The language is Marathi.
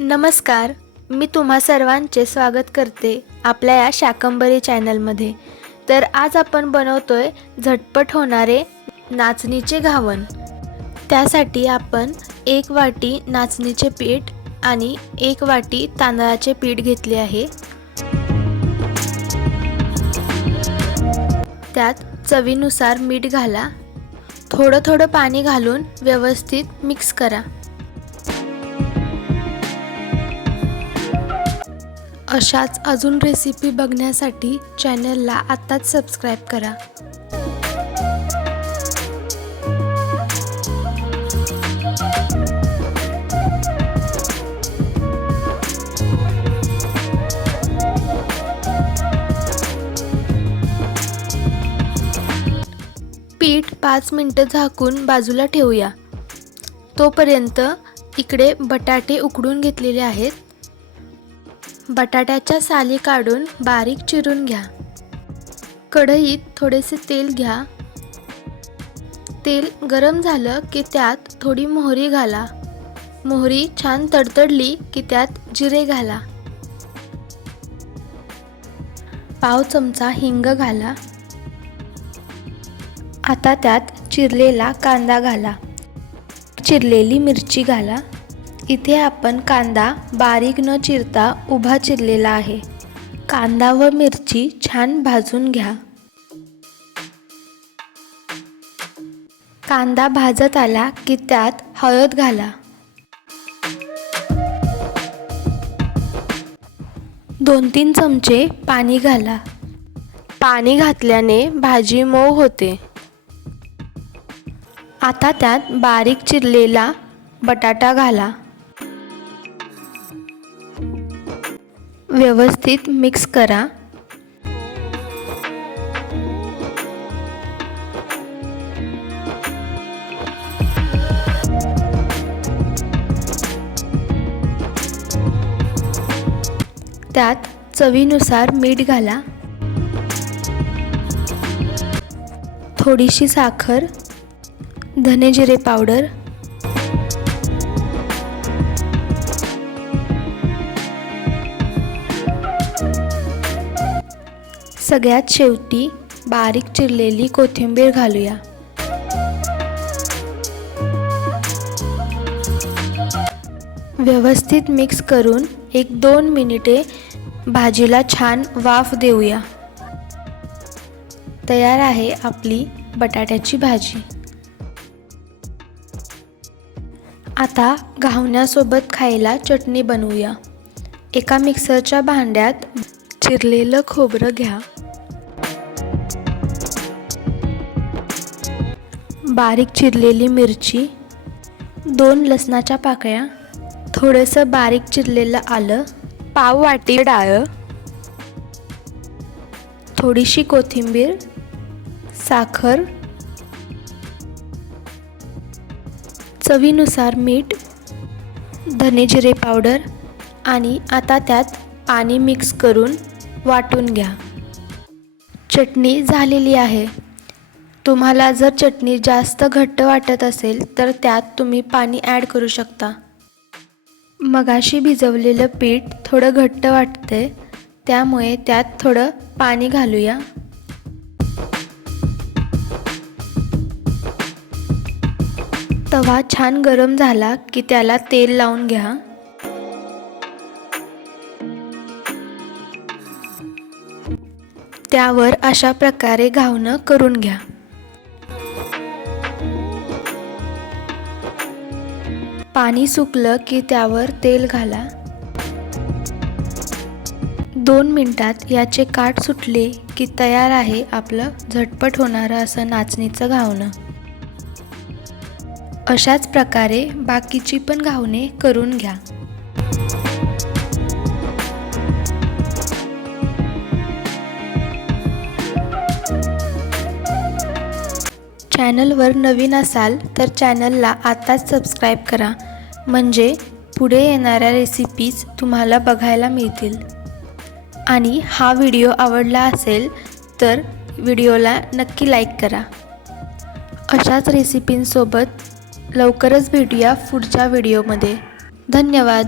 नमस्कार मी तुम्हा सर्वांचे स्वागत करते आपल्या या शाकंबरी चॅनलमध्ये. तर आज आपण बनवतोय झटपट होणारे नाचणीचे घावण त्यासाठी आपण एक वाटी नाचणीचे पीठ आणि एक वाटी तांदळाचे पीठ घेतले आहे. त्यात चवीनुसार मीठ घाला. थोडं थोडं पाणी घालून व्यवस्थित मिक्स करा. अशाच अजून रेसिपी बघण्यासाठी चॅनलला आत्ताच सबस्क्राईब करा. पीठ पाच मिनटं झाकून बाजूला ठेवूया. तोपर्यंत इकडे बटाटे उकडून घेतलेले आहेत. बटाट्याच्या साली काढून बारीक चिरून घ्या. कढईत थोडेसे तेल घ्या. तेल गरम झालं की त्यात थोडी मोहरी घाला. मोहरी छान तडतडली की त्यात जिरे घाला. पाव चमचा हिंग घाला. आता त्यात चिरलेला कांदा घाला. चिरलेली मिरची घाला. इथे आपण कांदा बारीक न चिरता उभा चिरलेला आहे. कांदा व मिरची छान भाजून घ्या. कांदा भाजत आला की त्यात हळद घाला. दोन तीन चमचे पाणी घाला. पाणी घातल्याने भाजी मऊ होते. आता त्यात बारीक चिरलेला बटाटा घाला. व्यवस्थित मिक्स करा. त्यात चवीनुसार मीठ घाला. थोडीशी साखर धने जिरे पावडर सगळ्यात शेवटी बारीक चिरलेली कोथिंबीर घालूया. व्यवस्थित मिक्स करून एक दोन मिनिटे भाजीला छान वाफ देऊया. तयार आहे आपली बटाट्याची भाजी. आता घावण्यासोबत खायला चटणी बनवूया. एका मिक्सरच्या भांड्यात चिरलेलं खोबरं घ्या. बारीक चिरलेली मिरची दोन लसणाच्या पाकळ्या थोडंसं बारीक चिरलेलं आलं पाव वाटी डाळ थोडीशी कोथिंबीर साखर चवीनुसार मीठ धने जिरे पावडर आणि आता त्यात पाणी मिक्स करून वाटून घ्या. चटणी झालेली आहे. तुम्हाला जर चटणी जास्त घट्ट वाटत असेल तर त्यात तुम्ही पाणी ॲड करू शकता. मगाशी भिजवलेलं पीठ थोडं घट्ट वाटते त्यामुळे त्यात थोडं पाणी घालूया. तवा छान गरम झाला की त्याला तेल लावून घ्या. त्यावर अशा प्रकारे घावणं करून घ्या. पाणी सुकलं की त्यावर तेल घाला. दोन मिनटात याचे काठ सुटले की तयार आहे आपलं झटपट होणारं असं नाचणीचं घावणं. अशाच प्रकारे बाकीची पण घावणे करून घ्या. चॅनलवर नवीन असाल तर चॅनलला आताच सबस्क्राईब करा. म्हणजे पुढे येणाऱ्या रेसिपीज तुम्हाला बघायला मिळतील. आणि हा व्हिडिओ आवडला असेल तर व्हिडिओला नक्की लाईक करा. अशाच रेसिपींसोबत लवकरच भेटूया पुढच्या व्हिडिओमध्ये धन्यवाद.